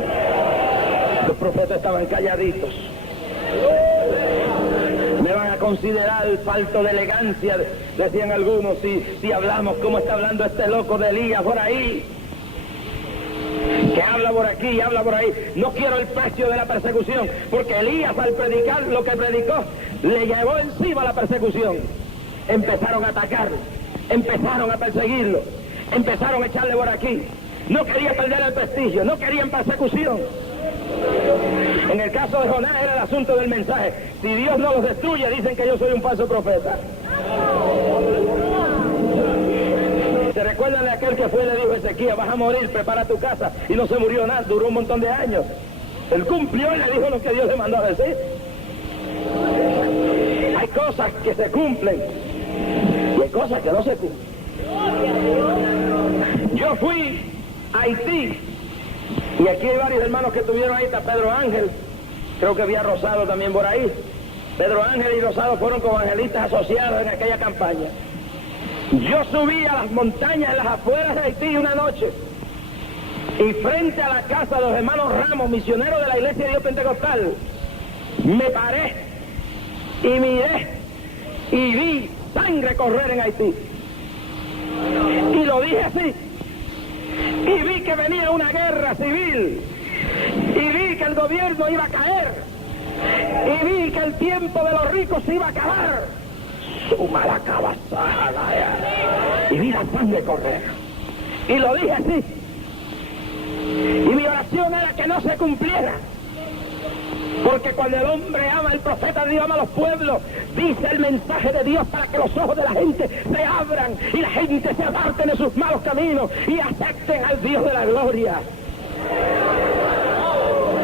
Los profetas estaban calladitos. Me van a considerar falto de elegancia, decían algunos, si hablamos como está hablando este loco de Elías por ahí, que habla por aquí y habla por ahí. No quiero el precio de la persecución, porque Elías al predicar lo que predicó le llevó encima la persecución. Empezaron a atacarlo, empezaron a perseguirlo, empezaron a echarle por aquí. No quería perder el prestigio, no querían persecución. En el caso de Jonás era el asunto del mensaje. Si Dios no los destruye, dicen que yo soy un falso profeta. ¿Se recuerdan de aquel que fue y le dijo a Ezequías, vas a morir, prepara tu casa? Y no se murió nada, duró un montón de años. Él cumplió y le dijo lo que Dios le mandó a decir. Hay cosas que se cumplen y hay cosas que no se cumplen. Yo fui a Haití, y aquí hay varios hermanos que estuvieron ahí, está Pedro Ángel, creo que había Rosado también por ahí. Pedro Ángel y Rosado fueron como evangelistas asociados en aquella campaña. Yo subí a las montañas en las afueras de Haití una noche, y frente a la casa de los hermanos Ramos, misioneros de la Iglesia de Dios Pentecostal, me paré y miré y vi sangre correr en Haití. Y lo dije así. Y vi que venía una guerra civil, y vi que el gobierno iba a caer, y vi que el tiempo de los ricos se iba a acabar. Suma la cabazada, y vi la sangre correr, y lo dije así, y mi oración era que no se cumpliera, porque cuando el hombre ama, el profeta de Dios ama a los pueblos, dice el mensaje de Dios para que los ojos de la gente se abran y la gente se aparten de sus malos caminos y acepten al Dios de la gloria.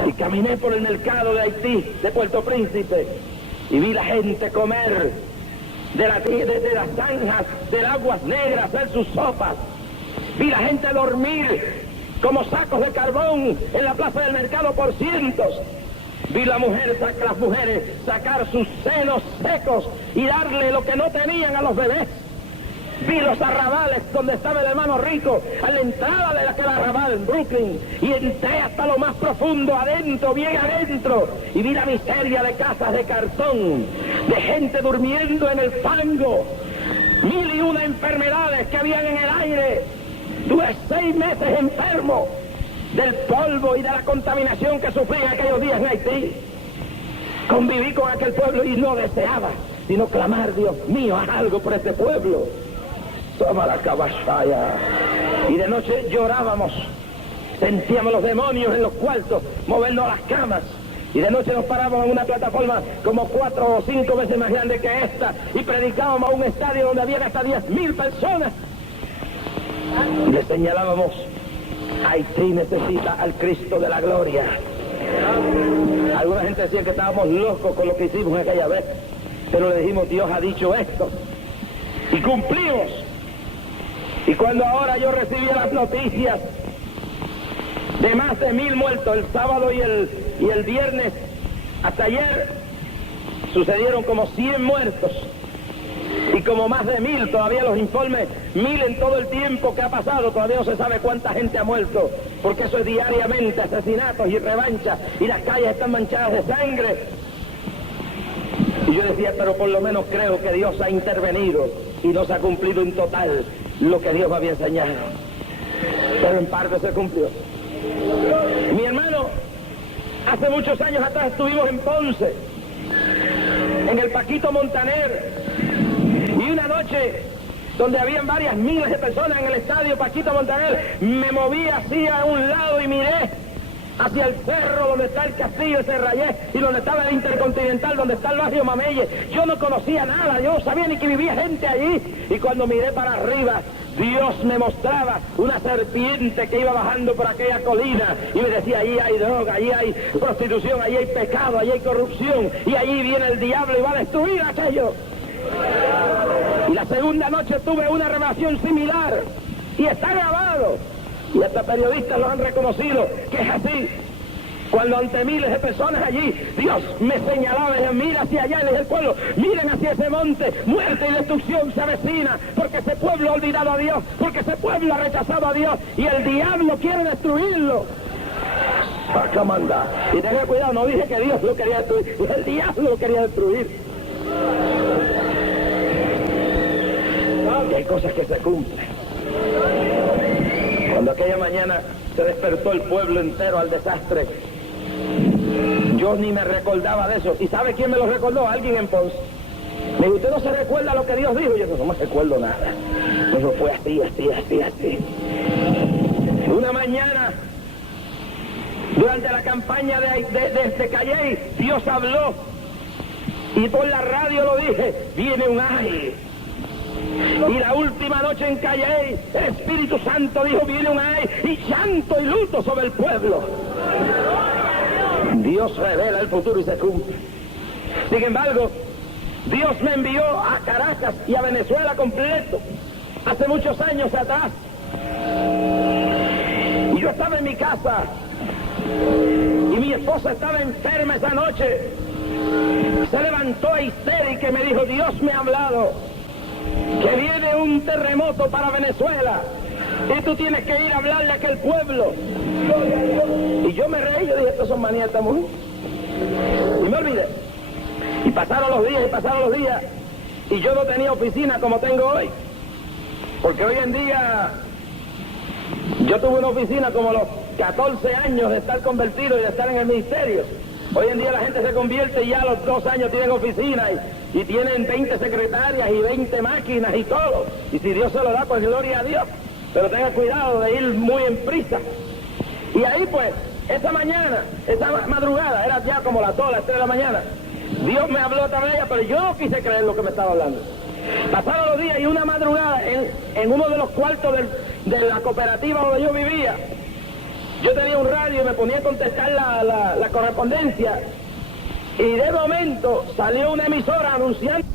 Y caminé por el mercado de Haití, de Puerto Príncipe, y vi la gente comer de las zanjas, de aguas negras, hacer sus sopas. Vi la gente dormir como sacos de carbón en la plaza del mercado por cientos. Vi las mujeres sacar sus senos secos y darle lo que no tenían a los bebés. Vi los arrabales donde estaba el hermano rico, a la entrada de aquel arrabal en Brooklyn, y entré hasta lo más profundo, adentro, bien adentro, y vi la miseria de casas de cartón, de gente durmiendo en el fango, 1001 enfermedades que habían en el aire. Tuve 6 meses enfermo del polvo y de la contaminación que sufrí en aquellos días en Haití. Conviví con aquel pueblo y no deseaba sino clamar: Dios mío, haz algo por este pueblo. Toma la caballaya. Y de noche llorábamos, sentíamos los demonios en los cuartos, movernos a las camas. Y de noche nos parábamos en una plataforma como 4 o 5 veces más grande que esta y predicábamos a un estadio donde había hasta 10.000 personas. Y le señalábamos: Haití necesita al Cristo de la gloria. Alguna gente decía que estábamos locos con lo que hicimos aquella vez, pero le dijimos: Dios ha dicho esto, y cumplimos. Y cuando ahora yo recibí las noticias de más de 1.000 muertos el sábado y el viernes, hasta ayer sucedieron como 100 muertos y como más de 1.000, todavía los informes, 1.000 en todo el tiempo que ha pasado, todavía no se sabe cuánta gente ha muerto, porque eso es diariamente, asesinatos y revanchas, y las calles están manchadas de sangre. Y yo decía: pero por lo menos creo que Dios ha intervenido y nos ha cumplido en total lo que Dios me había enseñado. Pero en parte se cumplió. Mi hermano, hace muchos años atrás estuvimos en Ponce, en el Paquito Montaner, y una noche donde habían varias miles de personas en el estadio Paquito Montaner, me moví así a un lado y miré hacia el cerro donde está el castillo de Serrayé y donde estaba el Intercontinental, donde está el barrio Mamelle. Yo no conocía nada, yo no sabía ni que vivía gente allí. Y cuando miré para arriba, Dios me mostraba una serpiente que iba bajando por aquella colina y me decía: allí hay droga, allí hay prostitución, allí hay pecado, allí hay corrupción, y allí viene el diablo y va a destruir aquello. Y la segunda noche tuve una revelación similar, y está grabado, y hasta periodistas lo han reconocido, que es así. Cuando ante miles de personas allí, Dios me señalaba y decía: mira hacia allá, y le dije al pueblo: miren hacia ese monte, muerte y destrucción se avecina, porque ese pueblo ha olvidado a Dios, porque ese pueblo ha rechazado a Dios, y el diablo quiere destruirlo. Acá manda. Y tenga cuidado, no dije que Dios lo quería destruir, el diablo lo quería destruir. Y hay cosas que se cumplen. Cuando aquella mañana se despertó el pueblo entero al desastre, yo ni me recordaba de eso. ¿Y sabe quién me lo recordó? Alguien en Ponce. Me dijo: ¿usted no se recuerda lo que Dios dijo? Yo no me recuerdo nada. Eso fue así. Una mañana, durante la campaña de Calley, Dios habló, y por la radio lo dije: viene un ay. Y la última noche en Calley, el Espíritu Santo dijo: viene un ay, y llanto y luto sobre el pueblo. Dios revela el futuro y se cumple. Sin embargo, Dios me envió a Caracas y a Venezuela completo, hace muchos años atrás. Y yo estaba en mi casa, y mi esposa estaba enferma esa noche. Se levantó histérica y me dijo: Dios me ha hablado que viene un terremoto para Venezuela y tú tienes que ir a hablarle a aquel pueblo. Y yo me reí, yo dije: estos son manías de esta mujer. Y me olvidé. Y pasaron los días, y yo no tenía oficina como tengo hoy, porque hoy en día yo tuve una oficina como a los 14 años de estar convertido y de estar en el ministerio. Hoy en día la gente se convierte y ya a los 2 años tienen oficina y tienen 20 secretarias y 20 máquinas y todo. Y si Dios se lo da, pues gloria a Dios. Pero tenga cuidado de ir muy en prisa. Y ahí pues, esa madrugada, era ya como las 2, las 3 de la mañana, Dios me habló otra vez, pero yo no quise creer lo que me estaba hablando. Pasaron los días y una madrugada en uno de los cuartos de la cooperativa donde yo vivía, yo tenía un radio y me ponía a contestar la correspondencia, y de momento salió una emisora anunciando,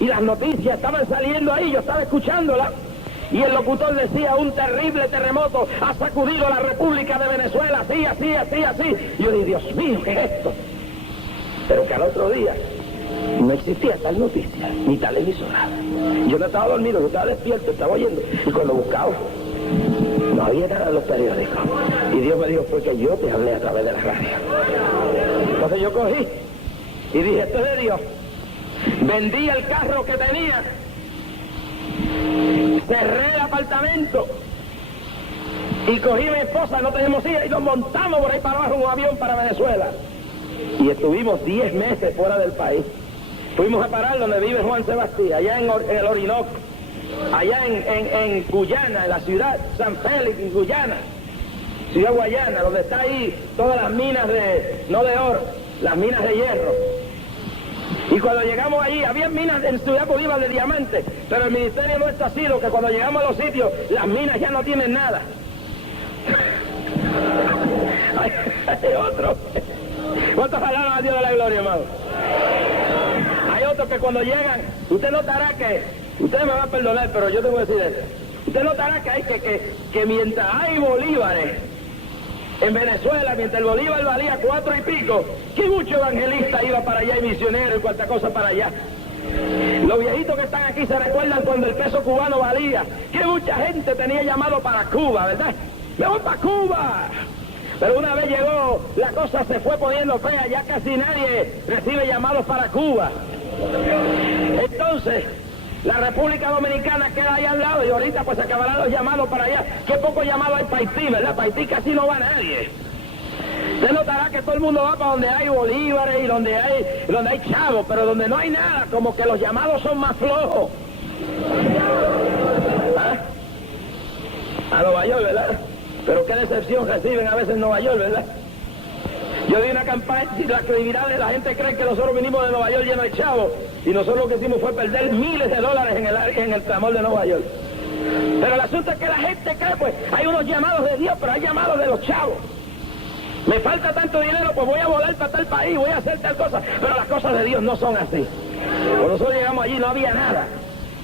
y las noticias estaban saliendo ahí, yo estaba escuchándola, y el locutor decía: un terrible terremoto ha sacudido la República de Venezuela, así. Y yo dije: Dios mío, ¿qué es esto? Pero que al otro día no existía tal noticia, ni tal emisora. Yo no estaba dormido, yo estaba despierto, estaba oyendo, y cuando buscaba, no había nada en los periódicos. Y Dios me dijo: fue que yo te hablé a través de la radio. Entonces yo cogí y dije: esto es de Dios. Vendí el carro que tenía, cerré el apartamento y cogí a mi esposa, no teníamos hijas, y nos montamos por ahí para abajo en un avión para Venezuela. Y estuvimos 10 meses fuera del país. Fuimos a parar donde vive Juan Sebastián, allá en el Orinoco, allá en Guyana, en la ciudad San Félix, en Guyana, ciudad Guayana, donde está ahí todas las minas no de oro, las minas de hierro. Y cuando llegamos allí, había minas en Ciudad Bolívar de diamantes, pero el ministerio nuestro ha sido que cuando llegamos a los sitios, las minas ya no tienen nada. Hay otro. ¿Cuántos alaban a Dios de la gloria, hermano? Hay otros que cuando llegan, usted notará que, usted me va a perdonar, pero yo te voy a decir esto. Usted notará que hay que mientras hay bolívares en Venezuela, mientras el bolívar valía 4 y pico, que mucho evangelista iba para allá y misionero y cuanta cosa para allá. Los viejitos que están aquí se recuerdan cuando el peso cubano valía, que mucha gente tenía llamado para Cuba, ¿verdad? ¡Me voy para Cuba! Pero una vez llegó, la cosa se fue poniendo fea, ya casi nadie recibe llamados para Cuba. Entonces, la República Dominicana queda ahí al lado y ahorita pues acabarán los llamados para allá. Qué poco llamado hay para Haití, ¿verdad? Para Haití casi no va nadie. Usted notará que todo el mundo va para donde hay bolívares y donde hay chavos, pero donde no hay nada, como que los llamados son más flojos. ¿Ah? A Nueva York, ¿verdad? Pero qué decepción reciben a veces en Nueva York, ¿verdad? Yo di una campaña y la credibilidad de la gente cree que nosotros vinimos de Nueva York llenos de chavos y nosotros lo que hicimos fue perder miles de dólares en el clamor de Nueva York. Pero el asunto es que la gente cree, pues, hay unos llamados de Dios, pero hay llamados de los chavos. Me falta tanto dinero, pues voy a volar para tal país, voy a hacer tal cosa, pero las cosas de Dios no son así. Cuando nosotros llegamos allí no había nada,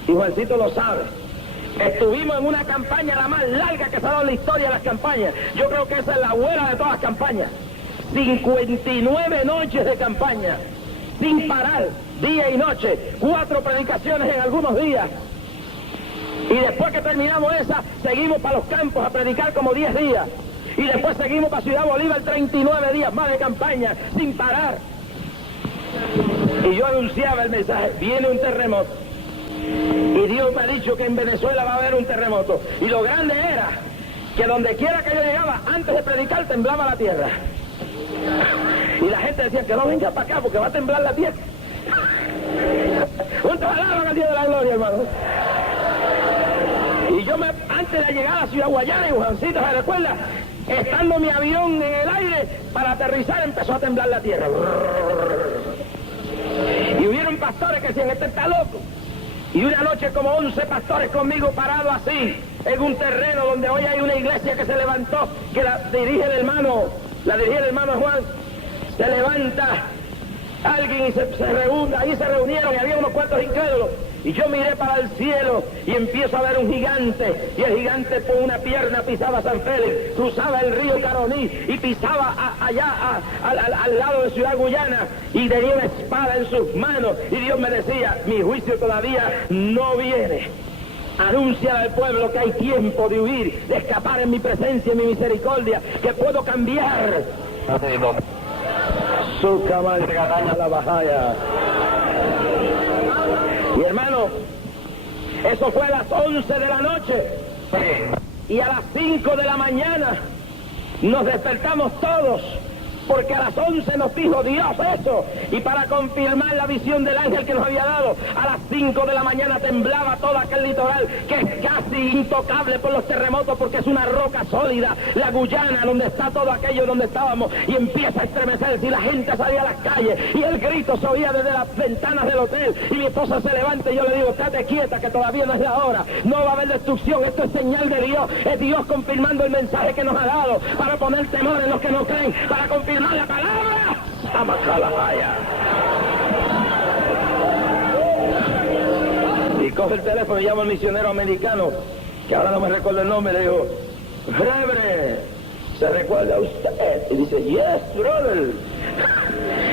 y Juancito lo sabe. Estuvimos en una campaña la más larga que se ha dado en la historia de las campañas. Yo creo que esa es la abuela de todas las campañas. 59 noches de campaña, sin parar, día y noche, 4 predicaciones en algunos días. Y después que terminamos esa, seguimos para los campos a predicar como 10 días. Y después seguimos para Ciudad Bolívar 39 días más de campaña, sin parar. Y yo anunciaba el mensaje, viene un terremoto. Y Dios me ha dicho que en Venezuela va a haber un terremoto. Y lo grande era que donde quiera que yo llegaba, antes de predicar, temblaba la tierra. Y la gente decía que no venga para acá porque va a temblar la tierra. ¿Cuántos alaban al Dios de la gloria, hermano? Y yo antes de llegar a Ciudad Guayana, y Juancito se recuerda, estando mi avión en el aire para aterrizar, empezó a temblar la tierra. Y hubieron pastores que decían, este está loco. Y una noche como 11 pastores conmigo parados así, en un terreno donde hoy hay una iglesia que se levantó, que la dirige el hermano Juan, se levanta alguien y se reúne, ahí se reunieron y había unos cuantos incrédulos. Y yo miré para el cielo y empiezo a ver un gigante, y el gigante con una pierna pisaba San Félix, cruzaba el río Caroní y pisaba allá al lado de Ciudad Guyana y tenía una espada en sus manos y Dios me decía, mi juicio todavía no viene. Anuncia al pueblo que hay tiempo de huir, de escapar en mi presencia, en mi misericordia, que puedo cambiar. Su cabalgata la bajaya. Y hermano, eso fue a las 11 de la noche. Y a las 5 de la mañana nos despertamos todos, porque a las 11 nos dijo Dios eso. Y para confirmar la visión del ángel que nos había dado, a las 5 de la mañana temblaba todo aquel litoral, que es casi intocable por los terremotos, porque es una roca sólida, la Guyana, donde está todo aquello donde estábamos, y empieza a estremecerse, y la gente salía a las calles, y el grito se oía desde las ventanas del hotel, y mi esposa se levanta, y yo le digo, estate quieta, que todavía no es la hora, no va a haber destrucción, esto es señal de Dios, es Dios confirmando el mensaje que nos ha dado, para poner temor en los que no creen, para confirmar la palabra. Y coge el teléfono y llama al misionero americano, que ahora no me recuerdo el nombre, le digo, Rebre, ¿se recuerda usted? Y dice, yes, brother.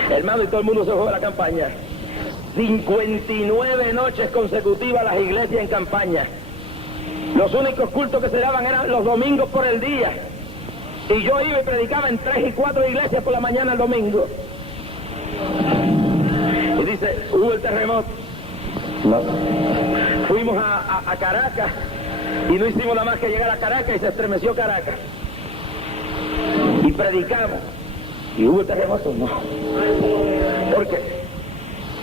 Hermano, y todo el mundo se fue a la campaña. 59 noches consecutivas las iglesias en campaña. Los únicos cultos que se daban eran los domingos por el día. Y yo iba y predicaba en 3 y 4 iglesias por la mañana el domingo. Y dice, hubo el terremoto. No. Fuimos a Caracas y no hicimos nada más que llegar a Caracas y se estremeció Caracas. Y predicamos. ¿Y hubo el terremoto? No. ¿Por qué?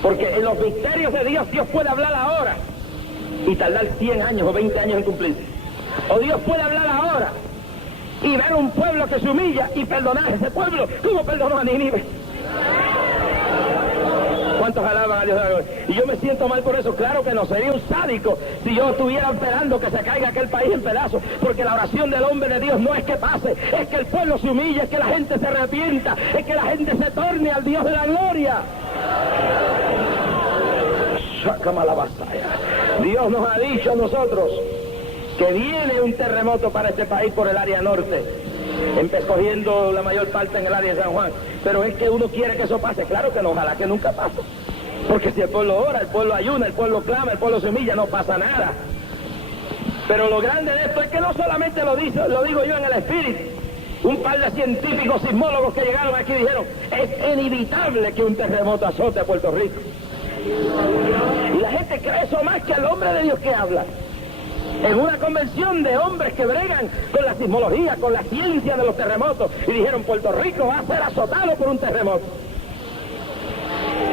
Porque en los misterios de Dios, Dios puede hablar ahora y tardar 100 años o 20 años en cumplirse. O Dios puede hablar ahora y ver un pueblo que se humilla y perdonar a ese pueblo como perdonó a Nínive. ¿Cuántos alaban a Dios de la gloria? Y yo me siento mal por eso. Claro que no, sería un sádico si yo estuviera esperando que se caiga aquel país en pedazos, porque la oración del hombre de Dios no es que pase, es que el pueblo se humille, es que la gente se arrepienta, es que la gente se torne al Dios de la gloria. Sácame la batalla. Dios nos ha dicho a nosotros que viene un terremoto para este país por el área norte, cogiendo la mayor parte en el área de San Juan. Pero es que uno quiere que eso pase. Claro que no, ojalá que nunca pase. Porque si el pueblo ora, el pueblo ayuna, el pueblo clama, el pueblo se humilla, no pasa nada. Pero lo grande de esto es que no solamente lo digo yo en el espíritu. Un par de científicos sismólogos que llegaron aquí dijeron, es inevitable que un terremoto azote a Puerto Rico. Y la gente cree eso más que al hombre de Dios que habla. En una convención de hombres que bregan con la sismología, con la ciencia de los terremotos, y dijeron, Puerto Rico va a ser azotado por un terremoto.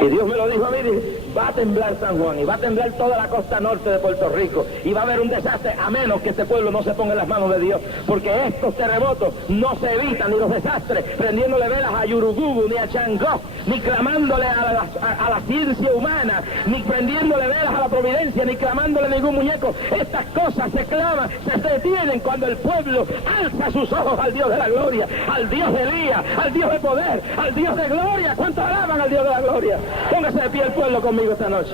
Y Dios me lo dijo a mí, dije, va a temblar San Juan, y va a temblar toda la costa norte de Puerto Rico, y va a haber un desastre, a menos que este pueblo no se ponga en las manos de Dios, porque estos terremotos no se evitan, ni los desastres, prendiéndole velas a Yurugubu, ni a Changó, ni clamándole a la ciencia humana, ni prendiéndole velas a la providencia, ni clamándole a ningún muñeco. Estas cosas se claman, se detienen cuando el pueblo alza sus ojos al Dios de la gloria, al Dios de Elías, al Dios de poder, al Dios de gloria. ¿Cuántos alaban al Dios de la gloria? Póngase de pie el pueblo conmigo esta noche.